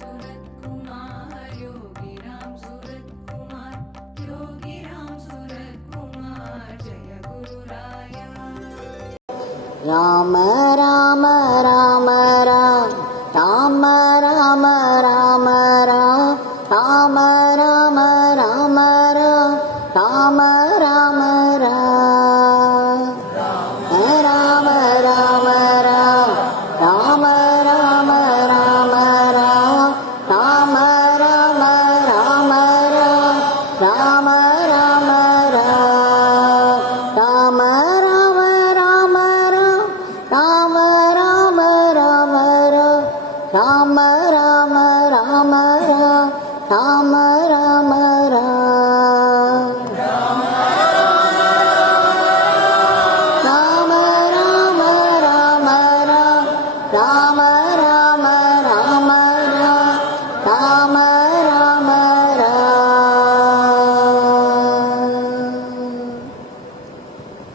Ramsuratkumar, Yogi Ramsuratkumar, Yogi Ramsuratkumar, Jaya Guru Raya. Rama Rama Rama Rama Rama Rama Rama Rama Rama Rama Rama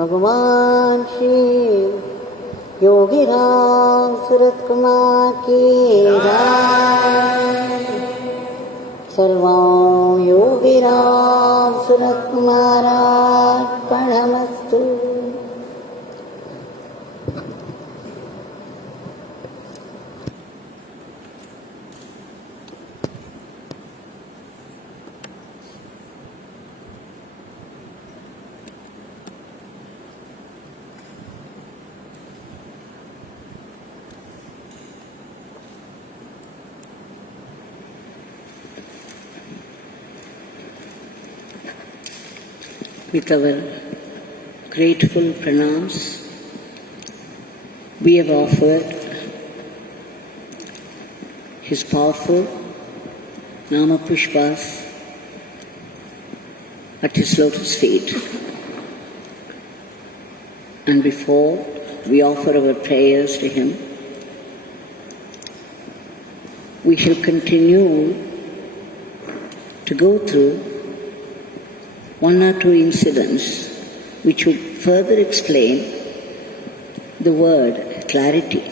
Bhagwan Yogi Ramsuratkumar ki jai. Sarvam Yogi Ramsuratkumar Ashram With our grateful pranams, we have offered his powerful Nama Pushpas at his lotus feet. And before we offer our prayers to him, we shall continue to go through one or two incidents which would further explain the word clarity.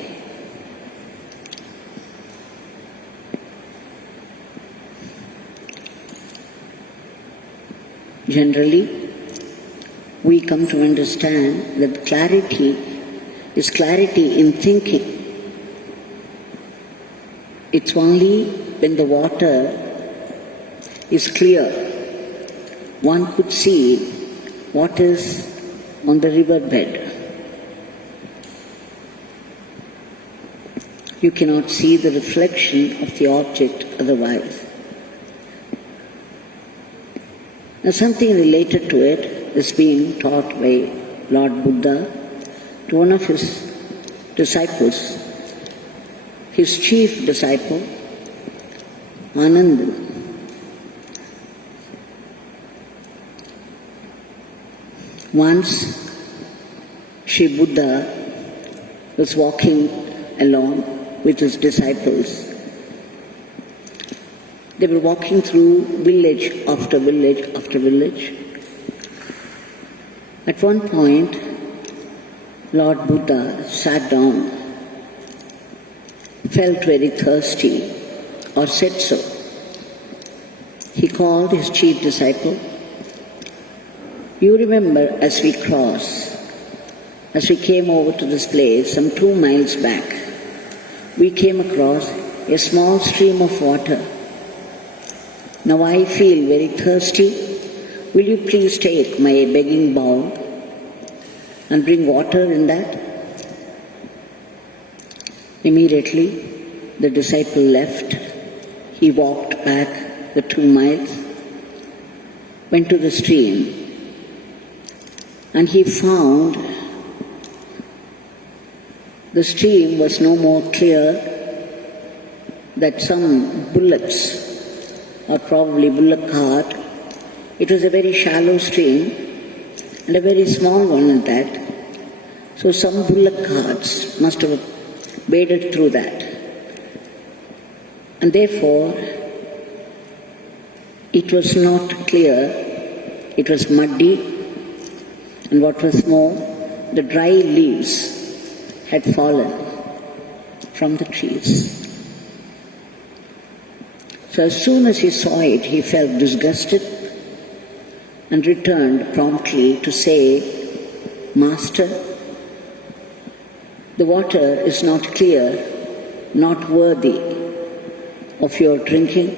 Generally, we come to understand that clarity is clarity in thinking. It's only when the water is clear one could see what is on the river bed. You cannot see the reflection of the object otherwise. Now something related to it is being taught by Lord Buddha to one of his disciples, his chief disciple, Ananda. Once, Sri Buddha was walking along with his disciples. They were walking through village after village after village. At one point, Lord Buddha sat down, felt very thirsty, or said so. He called his chief disciple. You remember as we came over to this place some 2 miles back, we came across a small stream of water. Now I feel very thirsty. Will you please take my begging bowl and bring water in that? Immediately, the disciple left. He walked back the 2 miles, went to the stream, and he found the stream was no more clear, that some bullocks, or probably bullock cart, it was a very shallow stream and a very small one at that. So some bullock carts must have waded through that. And therefore, it was not clear, it was muddy, and what was more, the dry leaves had fallen from the trees. So as soon as he saw it, he felt disgusted and returned promptly to say, "Master, the water is not clear, not worthy of your drinking.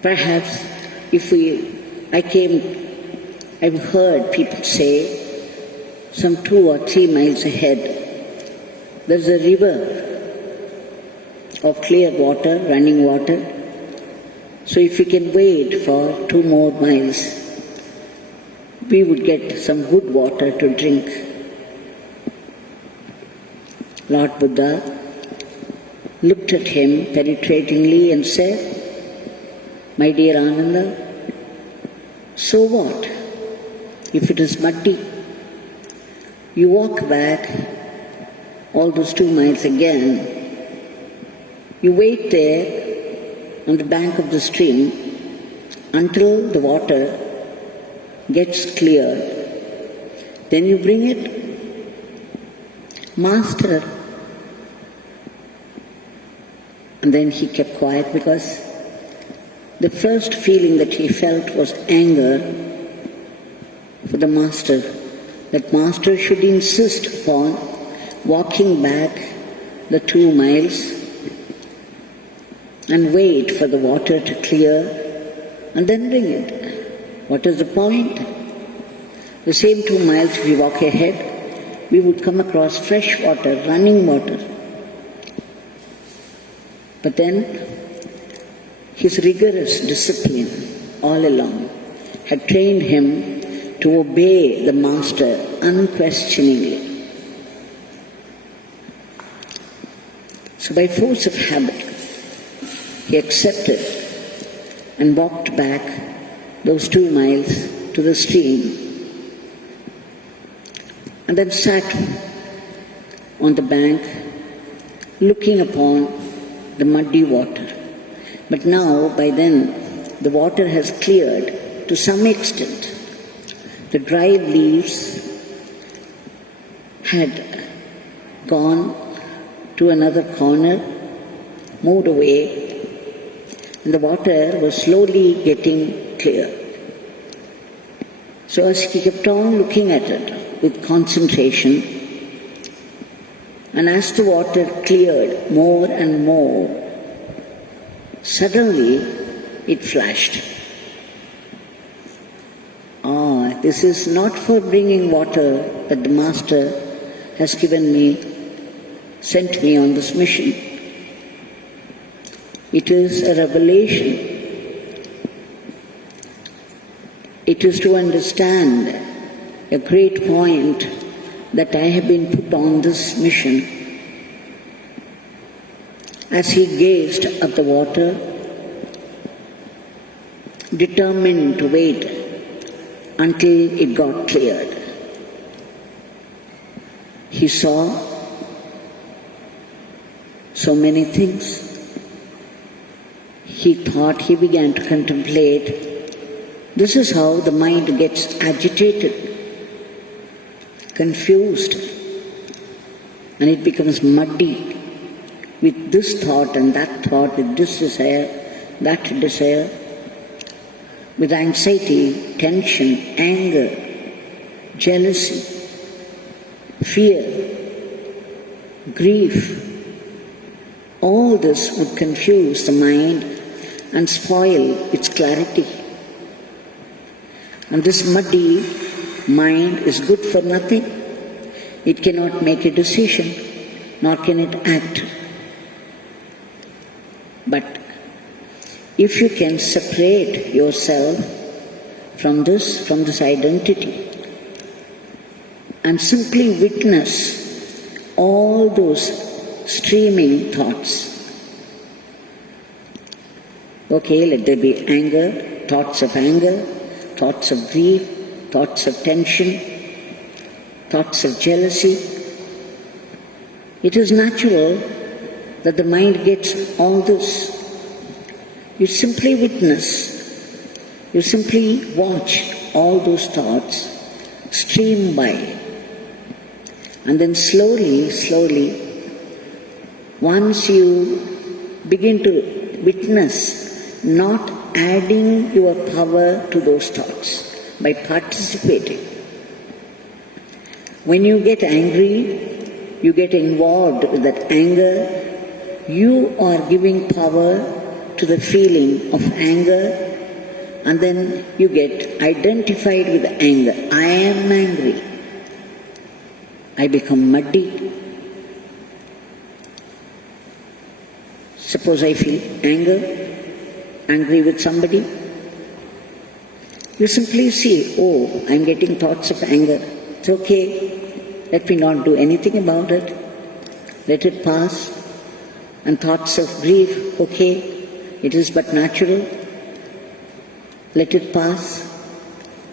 Perhaps I've heard people say some 2 or 3 miles ahead, there's a river of clear water, running water. So if we can wait for 2 more miles, we would get some good water to drink." Lord Buddha looked at him penetratingly and said, "My dear Ananda, so what if it is muddy? You walk back all those 2 miles again. You wait there on the bank of the stream until the water gets clear. Then you bring it." "Master," and then he kept quiet because the first feeling that he felt was anger for the master, that master should insist upon walking back the 2 miles and wait for the water to clear and then bring it. What is the point? The same 2 miles, if we walk ahead, we would come across fresh water, running water. But then his rigorous discipline all along had trained him to obey the master unquestioningly. So by force of habit, he accepted and walked back those 2 miles to the stream and then sat on the bank looking upon the muddy water. But now, by then, the water has cleared to some extent. The dry leaves had gone to another corner, moved away, and the water was slowly getting clear. So as he kept on looking at it with concentration, and as the water cleared more and more, suddenly it flashed. This is not for bringing water that the Master has sent me on this mission. It is a revelation. It is to understand a great point that I have been put on this mission. As he gazed at the water, determined to wait until it got cleared, he saw so many things. He began to contemplate. This is how the mind gets agitated, confused, and it becomes muddy with this thought and that thought, with this desire, that desire, with anxiety, tension, anger, jealousy, fear, grief. All this would confuse the mind and spoil its clarity. And this muddy mind is good for nothing. It cannot make a decision, nor can it act. But if you can separate yourself from this identity, and simply witness all those streaming thoughts. Okay, let there be anger, thoughts of grief, thoughts of tension, thoughts of jealousy. It is natural that the mind gets all this. You simply witness, you simply watch all those thoughts stream by, and then slowly once you begin to witness not adding your power to those thoughts by participating. When you get angry, you get involved with that anger, you are giving power to the feeling of anger, and then you get identified with the anger. I am angry. I become muddy. Suppose I feel angry with somebody. You simply see, oh, I'm getting thoughts of anger. It's okay. Let me not do anything about it. Let it pass. And thoughts of grief, okay, it is but natural. Let it pass.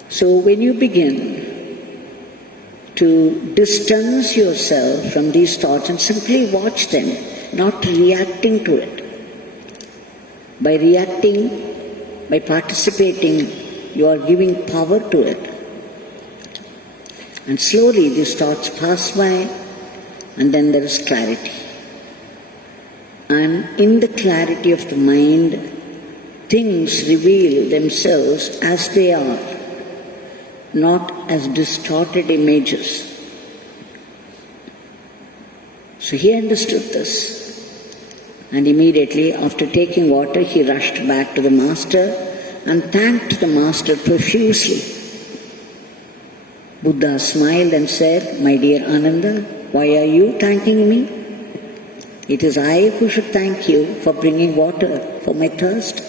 So when you begin to distance yourself from these thoughts and simply watch them, not reacting to it. By reacting, by participating, you are giving power to it. And slowly these thoughts pass by, and then there is clarity. And in the clarity of the mind, things reveal themselves as they are, not as distorted images. So he understood this. And immediately after taking water, he rushed back to the master and thanked the master profusely. Buddha smiled and said, "My dear Ananda, why are you thanking me? It is I who should thank you for bringing water for my thirst."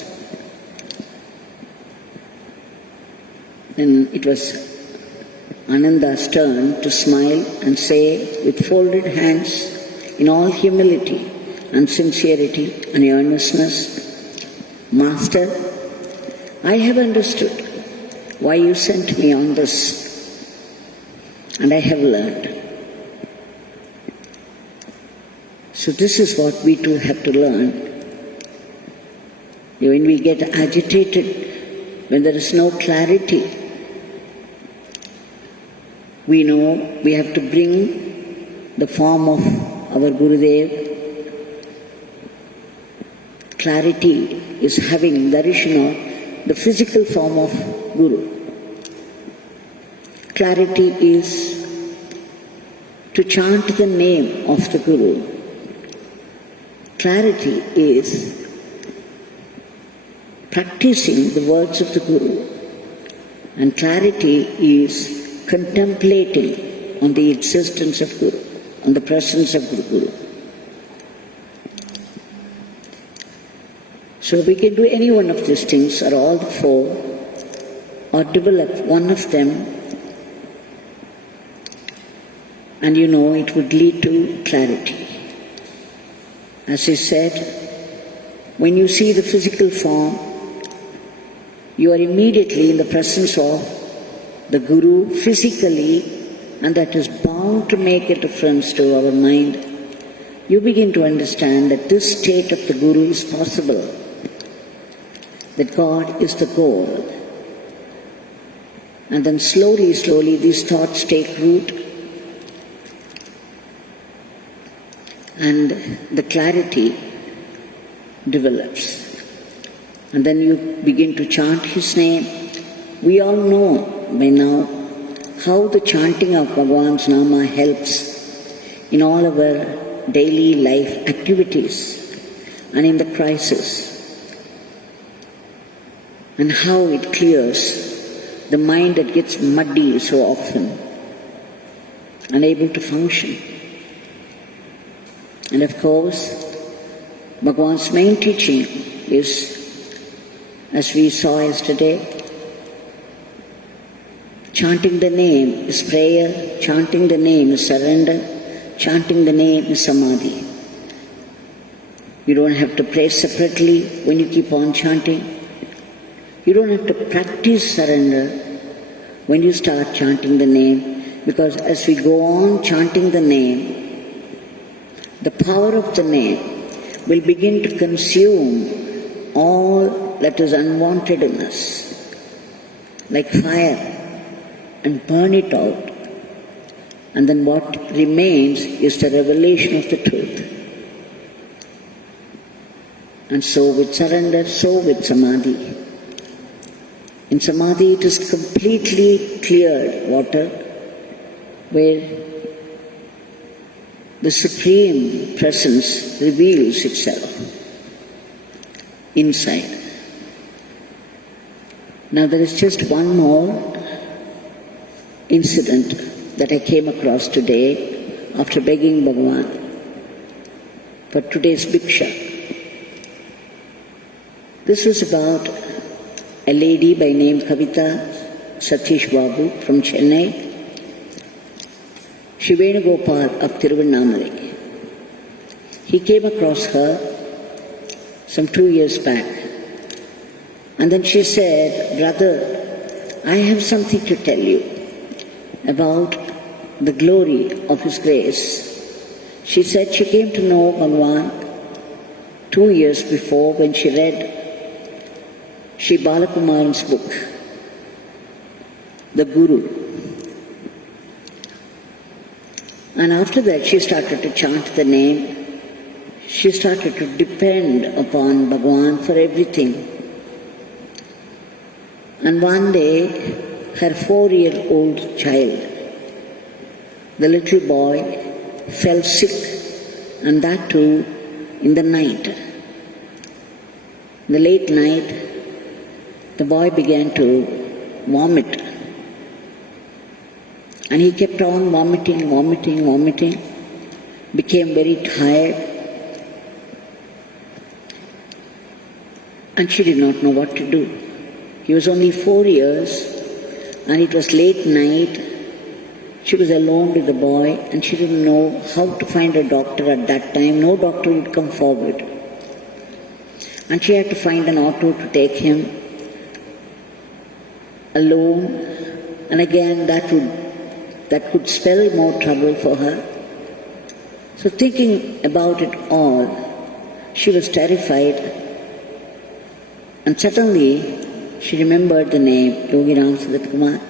Then it was Ananda's turn to smile and say with folded hands, in all humility and sincerity and earnestness, "Master, I have understood why you sent me on this, and I have learned." So this is what we too have to learn. When we get agitated, when there is no clarity, we know we have to bring the form of our Gurudev. Clarity is having Narration or the physical form of Guru. Clarity is to chant the name of the Guru. Clarity is practicing the words of the Guru. And clarity is contemplating on the existence of Guru, on the presence of the Guru. So we can do any one of these things, or all the four, or develop one of them, and it would lead to clarity. As he said, when you see the physical form, you are immediately in the presence of the Guru physically, and that is bound to make a difference to our mind. You begin to understand that this state of the Guru is possible, that God is the goal. And then slowly these thoughts take root, and the clarity develops. And then you begin to chant His name. We all know by now how the chanting of Bhagwan's Nama helps in all our daily life activities and in the crisis, and how it clears the mind that gets muddy so often, unable to function. And of course, Bhagwan's main teaching is, as we saw yesterday, chanting the name is prayer, chanting the name is surrender, chanting the name is samadhi. You don't have to pray separately when you keep on chanting. You don't have to practice surrender when you start chanting the name, because as we go on chanting the name, the power of the name will begin to consume all that is unwanted in us, like fire, and burn it out. And then what remains is the revelation of the truth. And so with surrender, so with samadhi. In samadhi it is completely cleared water where the Supreme Presence reveals itself inside. Now there is just one more incident that I came across today after begging Bhagwan for today's Bhiksha. This was about a lady by name Kavita Satish Babu from Chennai. She Venugopal of Tiruvannamalai. He came across her some 2 years back. And then she said, "Brother, I have something to tell you about the glory of His grace." She said she came to know Bhagwan 2 years before when she read Sri Balakumaran's book, The Guru. And after that she started to chant the name. She started to depend upon Bhagwan for everything. And one day, her 4-year-old child, the little boy, fell sick, and that too in the night. In the late night, the boy began to vomit. And he kept on vomiting, became very tired. And she did not know what to do. He was only 4 years, and it was late night. She was alone with the boy, and she didn't know how to find a doctor at that time. No doctor would come forward. And she had to find an auto to take him alone, and again that could spell more trouble for her. So thinking about it all, she was terrified, and suddenly she remembered the name Yogi Ramsuratkumar.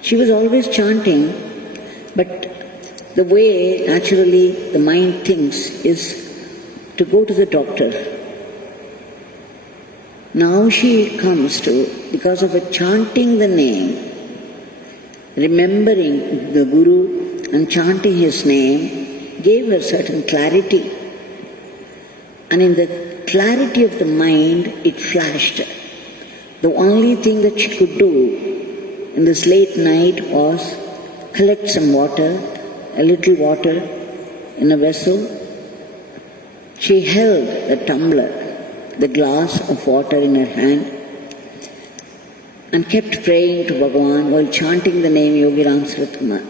She was always chanting, but the way naturally the mind thinks is to go to the doctor. Now she comes to, because of chanting the name, remembering the Guru and chanting his name, gave her certain clarity. And in the clarity of the mind, it flashed. The only thing that she could do in this late night was collect some water, a little water in a vessel. She held the tumbler, the glass of water in her hand, and kept praying to Bhagwan while chanting the name Yogi Ramsuratkumar.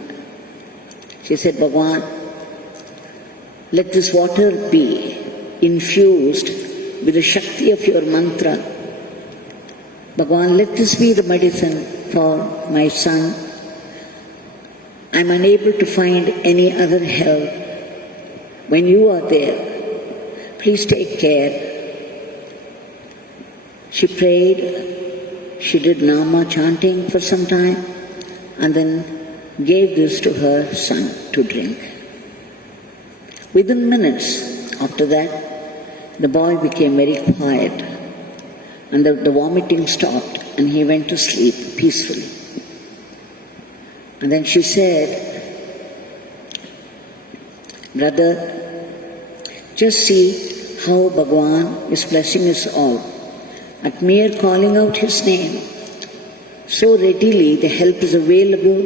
She said, "Bhagwan, let this water be infused with the Shakti of your mantra. Bhagwan, let this be the medicine for my son. I am unable to find any other help. When you are there, please take care." She prayed. She did Nama chanting for some time and then gave this to her son to drink. Within minutes after that, the boy became very quiet and the vomiting stopped and he went to sleep peacefully. And then she said, "Brother, just see how Bhagwan is blessing us all. At mere calling out his name, so readily the help is available,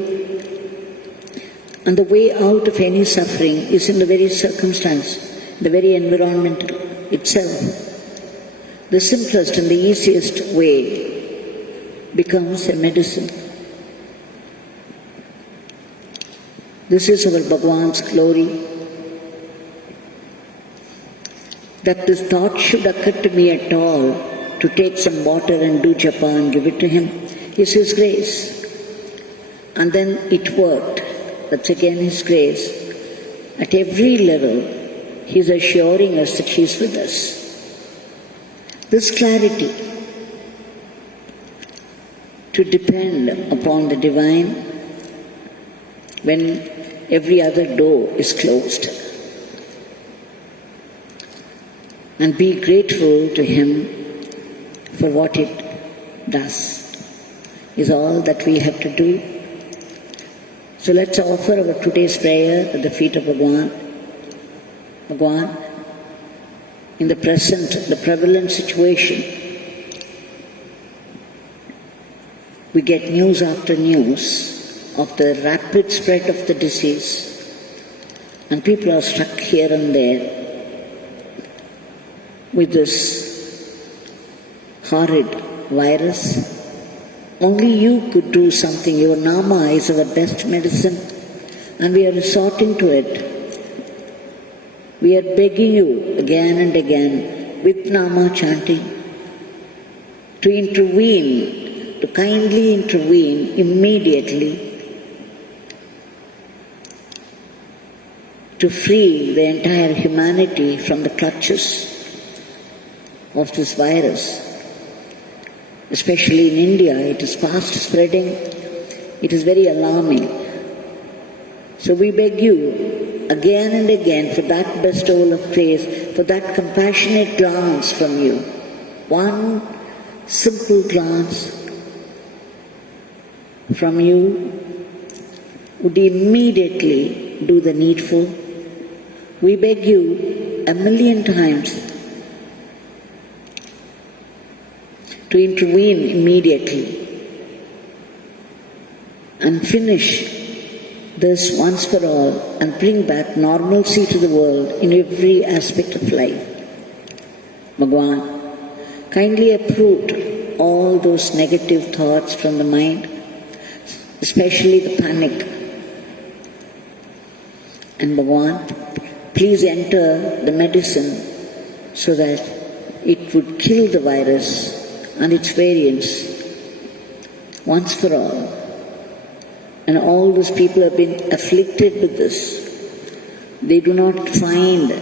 and the way out of any suffering is in the very circumstance, the very environment itself. The simplest and the easiest way becomes a medicine. This is our Bhagwan's glory. That this thought should occur to me at all, to take some water and do japa and give it to him, is His grace. And then it worked. That's again His grace. At every level, He is assuring us that He is with us. This clarity to depend upon the divine when every other door is closed. and be grateful to Him for what it does, is all that we have to do. So let's offer our today's prayer at the feet of Bhagwan. Bhagwan, in the prevalent situation, we get news after news of the rapid spread of the disease, and people are stuck here and there with this horrid virus. Only you could do something. Your Nama is our best medicine, and we are resorting to it. We are begging you again and again with Nama chanting to intervene, to kindly intervene immediately to free the entire humanity from the clutches of this virus. Especially in India, it is fast spreading. It is very alarming. So we beg you again and again for that bestowal of praise, for that compassionate glance from you. One simple glance from you would immediately do the needful. We beg you 1,000,000 times to intervene immediately and finish this once for all and bring back normalcy to the world in every aspect of life. Bhagwan, kindly uproot all those negative thoughts from the mind, especially the panic. And Bhagwan, please enter the medicine so that it would kill the virus and its variants once for all. And all those people have been afflicted with this. They do not find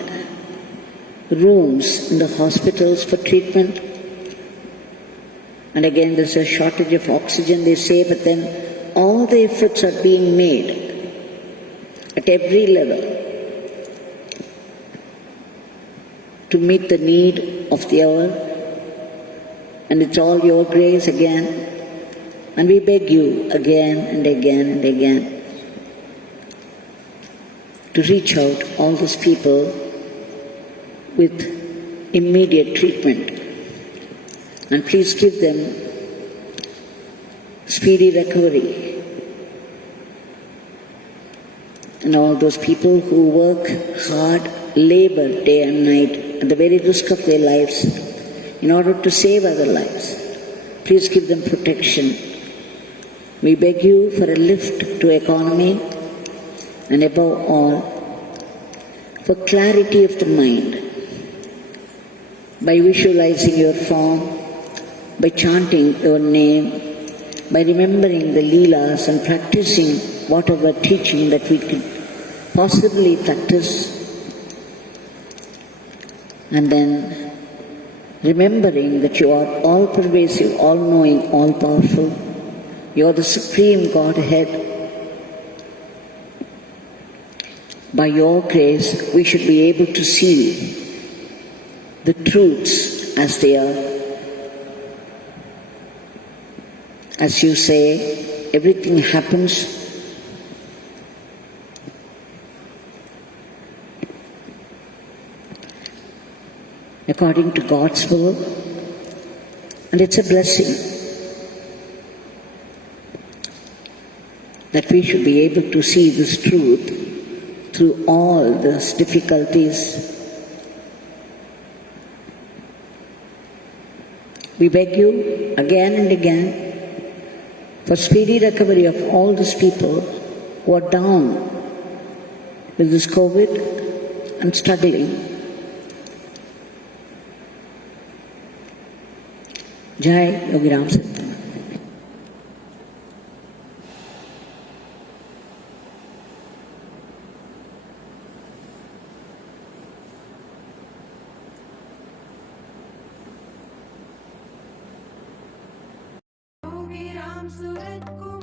rooms in the hospitals for treatment. And again, there's a shortage of oxygen, they say, but then all the efforts are being made at every level to meet the need of the hour. And it's all your grace again. And we beg you again and again and again to reach out all those people with immediate treatment. And please give them speedy recovery. And all those people who work hard, labor day and night at the very risk of their lives in order to save other lives, please give them protection. We beg you for a lift to economy, and above all, for clarity of the mind, by visualizing your form, by chanting your name, by remembering the leelas and practicing whatever teaching that we could possibly practice, and then remembering that you are all-pervasive, all-knowing, all-powerful. You are the Supreme Godhead. By your grace, we should be able to see the truths as they are. As you say, everything happens according to God's will, and it's a blessing that we should be able to see this truth through all these difficulties. We beg you again and again for speedy recovery of all these people who are down with this COVID and struggling. Jai Yogi Ramsuratkumar. Yogi Ramsuratkumar